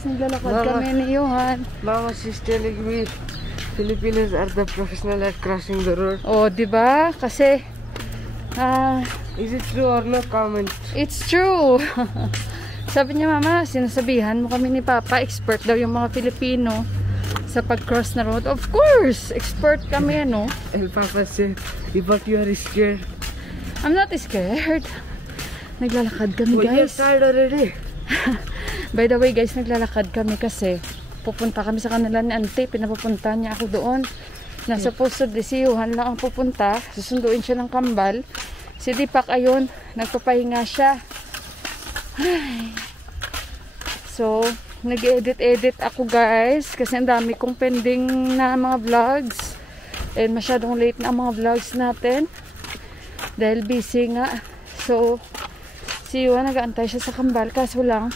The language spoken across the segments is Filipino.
guys, naglalakad kami ni Johan. Mama, she's telling me Filipinos are the professional at crossing the road. Oh, diba? Kasi is it true or not? Comment. it's true. Sabi niya, Mama, sinasabihan mo kami ni Papa, expert daw yung mga Filipino sa pag-cross na road. Of course, expert kami, ano? And Papa said, but you are scared. I'm not scared. Naglalakad kami, guys. You're tired already. By the way, guys, naglalakad kami kasi pupunta kami sa kanila ni Auntie. Pinapupunta niya ako doon. Nasa supposedly si Johan lang ang pupunta. Susunduin siya ng kambal. Si Deepak, ayun, nagpapahinga siya. Ay. So, nag-edit ako, guys. Kasi ang dami kong pending na mga vlogs. And masyadong late na ang mga vlogs natin. Dahil busy nga. So, si Johan, nag-aantay siya sa kambal. Kaso lang,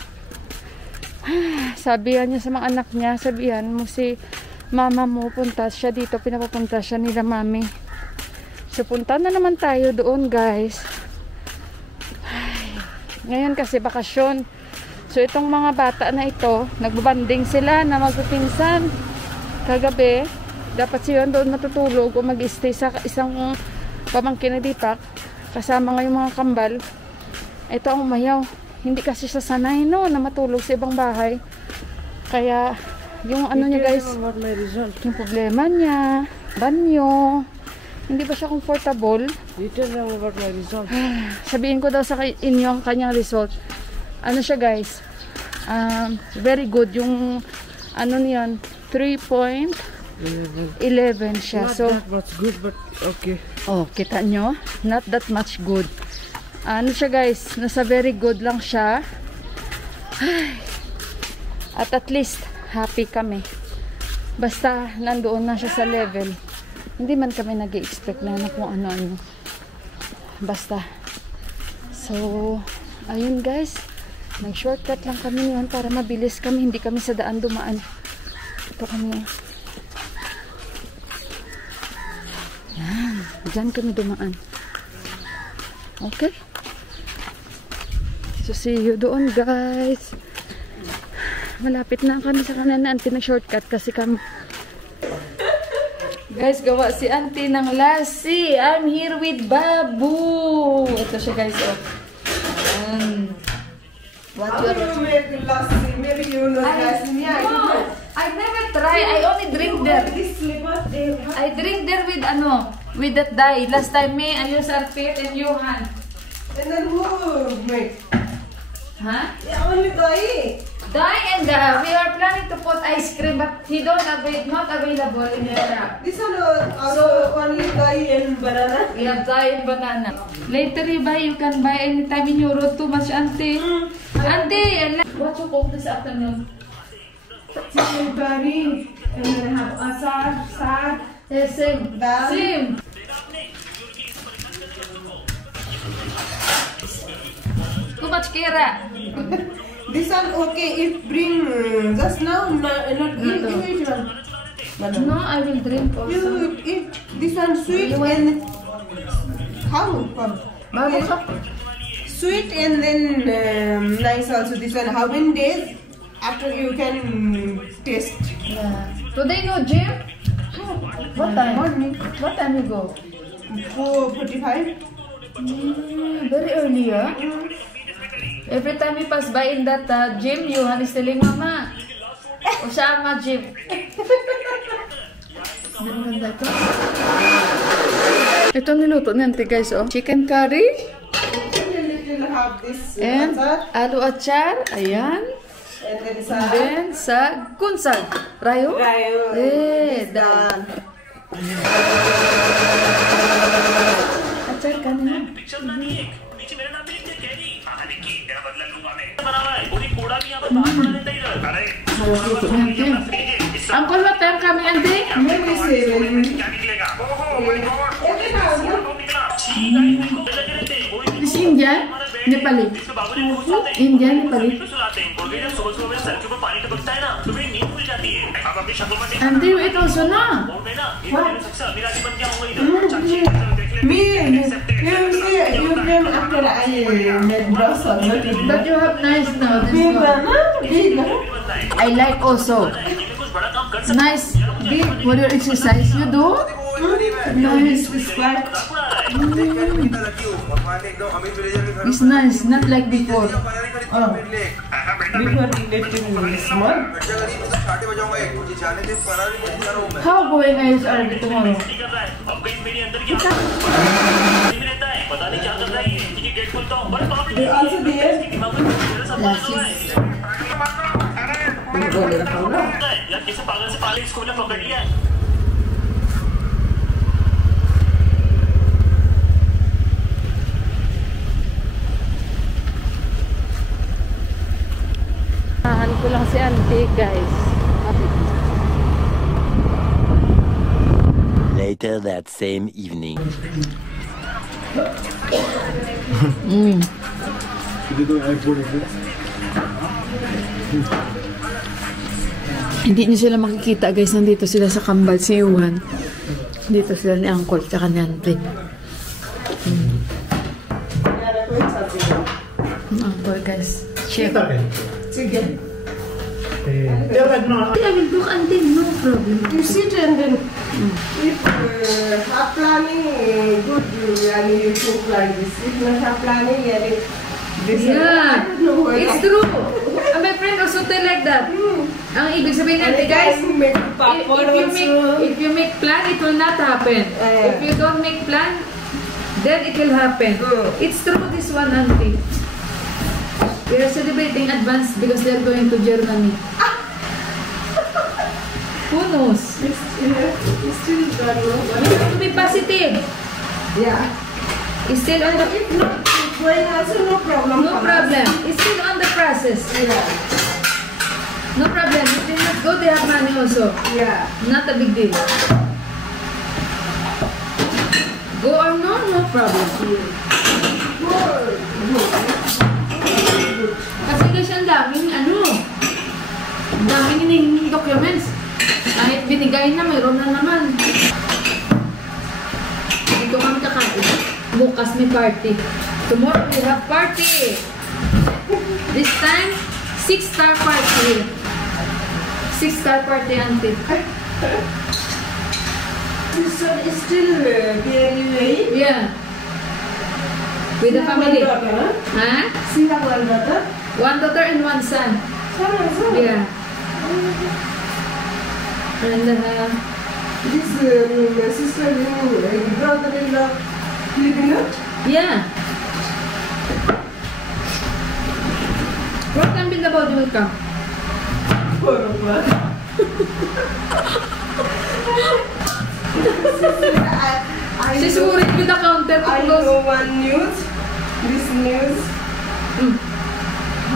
sabihan niya sa mga anak niya, sabihan mo si mama mo, punta siya dito, pinapapunta siya nila mami. So punta na naman tayo doon, guys. Ay, ngayon kasi bakasyon. So itong mga bata na ito, nagbabanding sila na magpipinsan. Kagabi, dapat siya doon matutulog o mag-stay sa isang pamangkin na Deepak. Kasama nga yung mga kambal. Ito ang umayaw. Hindi kasi siya sanay, no, na matulog sa ibang bahay. Kaya yung ano niya, guys, yung problema niya, banyo, hindi ba siya comfortable? You tell them about my result. Sabihin ko daw sa inyo ang kanyang result. Ano siya, guys? Very good. Yung ano niyan, 3.11 siya. Not So, that much good, but okay. oh, kita nyo? Not that much good. Ano siya, guys? Nasa very good lang siya. Ay. At least, happy kami. Basta, nandoon na siya sa level. Hindi man kami nag-i-expect na kung ano-ano. Basta. So, ayun, guys. Nag-shortcut lang kami yun para mabilis kami. Hindi kami sa daan dumaan. Ito kami. Yan. Diyan kami dumaan. Okay? So, see you doon, guys. Malapit na kami sa kanan na Auntie, nag-shortcut kasi kami. Guys, gawa si Auntie ng lassi. I'm here with Babu. Ito siya, guys. Oh. What How do you make lassi? Maybe you know lassi. I never try. I only drink there. I drink there with with that dye. Last time me, I use Arpit and Johan. And then who make? Huh? Yeah, only dye. Dye and we are planning to put ice cream, but he not available in the shop. This one also only dye and banana. We have dye and banana. Later you can buy anytime in your road too much, Auntie. Auntie, what you cook this afternoon? Chicken curry, and then have asar, sag. Yes, same. Dal. Same. Too much kera. This one okay. If bring just now, not eat one. No, I will drink also. You eat this one sweet and how? Bago ka? Sweet and then nice also. This one how many days after you can taste? Yeah. Today no gym? What time? Morning. What time you go? 4:45. Very early, ah. Every time we pass by in that gym, Johan is telling Mama, o siya ang gym. Ganda ito. Ito niluto ni Auntie, guys, oh. Chicken curry. Have this And asar. alu achar. Ayan. And then And sag. then kunsag. Rayo? Rayo. Eh, Dal. Achar ka na. Uncle, what time coming, Auntie? Maybe 7. This Indian? Nepali? Indian, Nepali? Auntie, wait also na. What? you came after I made brows also. But you have nice now. This one. I like also. Nice. Big. What your exercise you do? Nice. Squat. It's nice. Not like before. Oh. Before little small. How going is already tomorrow? They also there. Classes. Tahan ko lang si auntie, guys. Later that same evening. Hindi niyo sila makikita, guys. Nandito sila sa kambal, si Juan. Dito sila ni Uncle tsaka ni auntie. Uncle, guys. Chef. Chicken. I will cook auntie, no problem. You sit and then if half planning good and you think like this. If not half planning and this Yeah, I don't know what it's true. My friend also tell like that. Ang ibig sabihin natin, guys, make papad also. if you make plan, it will not happen. If you don't make plan, then it will happen. It's true, this one, auntie. We are celebrating advance because they are going to Germany. Who knows? It's still done. You have to be positive. Yeah. It's still on the If not going also no problem. no problem. It's still on the process. Yeah. No problem. If they not go, they have money also. Yeah. Not a big deal. Go or no, no problem. Good. Kasi guys, ang daming ang daming hinihinging documents. Kahit binigay na, mayroon na naman. Dito kami kakain. Bukas may party. Tomorrow we have party. This time, 6-star party. 6-star party, auntie. This one is still very Yeah. With the family. Huh? She have one daughter. One daughter and one son. Yeah. And This sister-in-law, brother-in-law, living out? yeah. What time will the body will come? 4 o'clock. She's worried with the counter to I close. know one news. This news.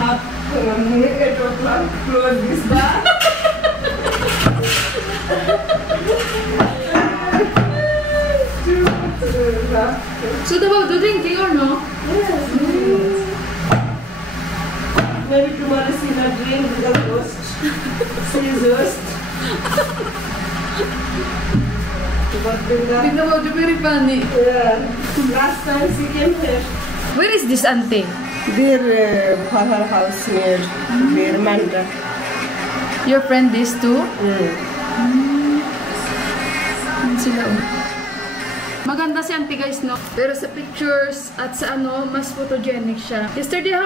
Half 8 o'clock, close this bar. So about the drinking or no? Yes. Maybe tomorrow she will drink because host. She is host. Think about the very funny. Yeah. Last time she came here. Where is this auntie? Their for her house near their Manda. Your friend this too? Sila maganda si auntie guys, no? Pero sa pictures at sa mas photogenic siya. Yesterday,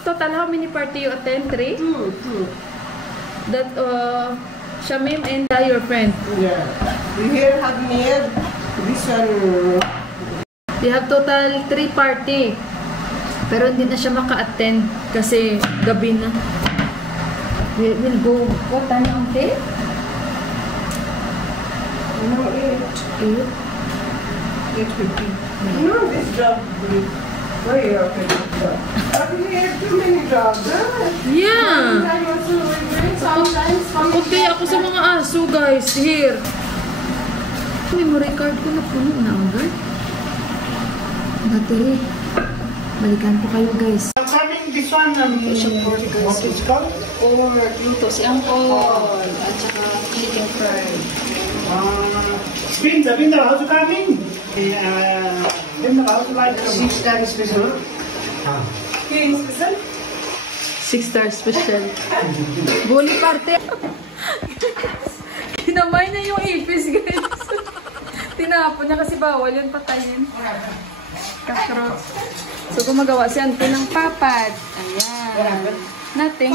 total how many party you attend? 3? 2. That, Shamim and your friend. Yeah. We here have near this one. They have total 3 party. Pero hindi na siya maka-attend kasi gabi na. We'll go. What time auntie? No, 8. 8:50. No, this dog. Why you have a dog? But we have too many dogs. Yeah. Sometimes Okay, ako sa mga aso guys. Here. Memory card ko na puno na agad. Battery. Balikan ko kayo guys. Coming this one, what is called? Ito si Uncle at saka chicken fried. Winter, how's it coming? Then I would like 6-star special. King special? 6-star special. Boli parte. Kinamay niya yung ipis, guys. Tinapon niya kasi bawal yun, patayin. Kakros. So, gumagawa si Auntie ng papad. Ayan. Nothing.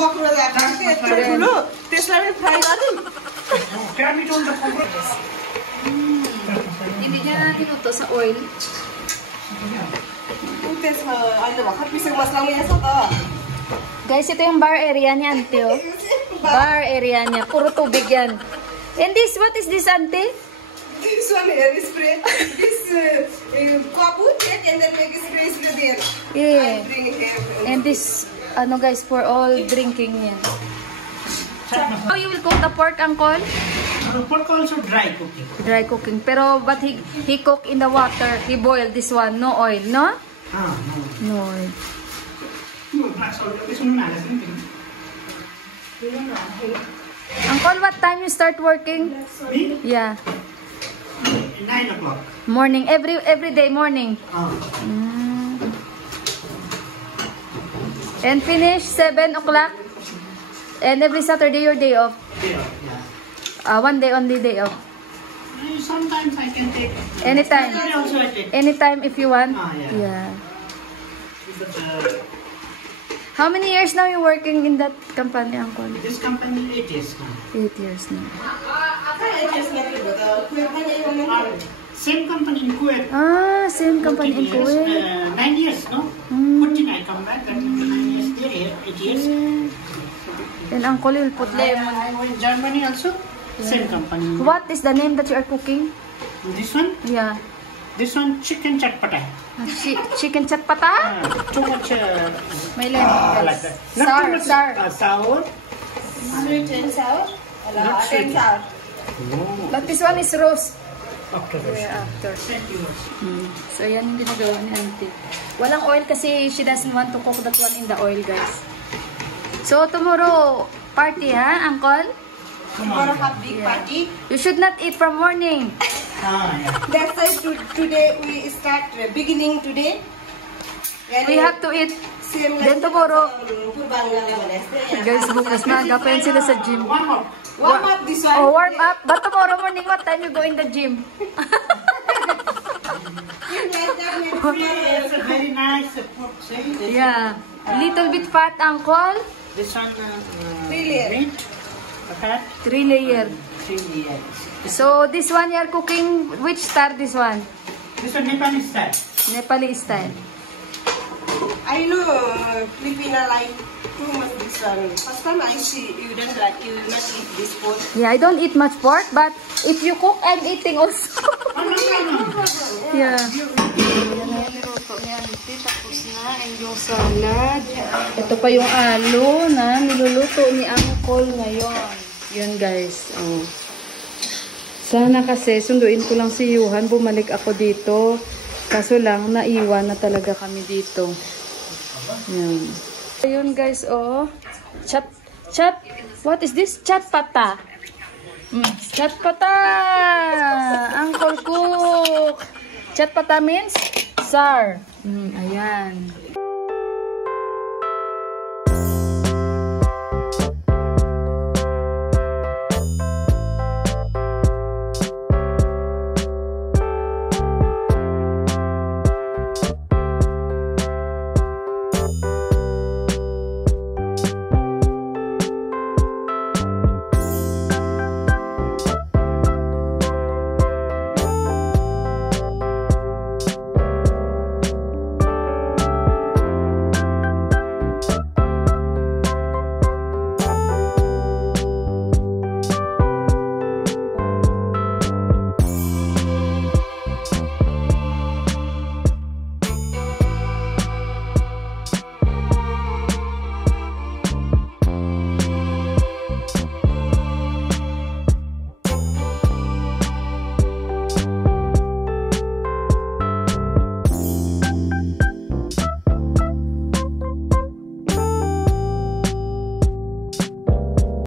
Taste like fry natin. Can it on the cover? Hindi niya tinuto sa oil. Taste ano ba? Kapisang mas lang yan sa to. Guys, ito yung bar area ni Auntie, oh. Bar area niya. Puro tubig yan. And this, what is this, Auntie? This one here is spray. This kaput and then make spray there. Yeah. I bring here. And this, ano guys, for all drinking yan. How you will cook the pork, Uncle? Pork also dry cooking. Dry cooking. Pero, but he cook in the water. He boiled this one. No oil, no? No. No oil. No, that's all. This one not anything. Uncle, what time you start working? Me? Yeah. 9 o'clock. Morning. Every day morning. And finish 7 o'clock. And every Saturday your day off. Yeah. One day only day off. Sometimes I can take. Anytime. Saturday also I take. Anytime if you want. Yeah. Yeah. How many years now you working in that company, Uncle? This company 8 years now. 8 years now. Same company in Kuwait. Ah, same company in 14 years, Kuwait. 9 years, no? 14 I come back and 9 years there, here, 8 years. And Uncle will put lemon. I go in Germany also. Same company. What is the name that you are cooking? This one? Yeah. This one chicken chatpata. Chicken chatpata? Too much May lemon. like that. Sour, Not too much sour. sour. Sweet and sour? Not sweet. Sour. No. But this one is roast. After this. Yeah, after. Thank you. So, yan yung ginagawa ni Auntie. Walang oil kasi she doesn't want to cook that one in the oil, guys. So, tomorrow, party, ha, Uncle? Tomorrow have big party. You should not eat from morning. Yeah. That's why today we start beginning today. We have to eat. Same Then tomorrow, like guys, bukas na. Agapain sila sa gym. One more. warm up this one. Oh, warm up. But tomorrow morning, what time you go in the gym? It's a very nice pork say. Yeah. Little bit fat, Uncle. This one Really? meat. Okay. 3 layer. 3 layers. So, this one you are cooking, which star this one? This one Nepali style. Nepali style. I know Filipina like too much this one. First time I see you don't like you not eat this food. Yeah, I don't eat much pork, but if you cook, I'm eating also. Yeah. Yan na yung niluto ni Auntie. Tapos na. And yung salad. Ito pa yung alo na niluluto ni Uncle ngayon. Yun, guys. Oh. Sana kasi sunduin ko lang si Yuhan. Bumalik ako dito. Kaso lang, naiwan na talaga kami dito. Yan. Ayun, guys, oh. Chat. What is this? Chatpata. Chatpata. Uncle cook. Chatpata means sour. Ayan.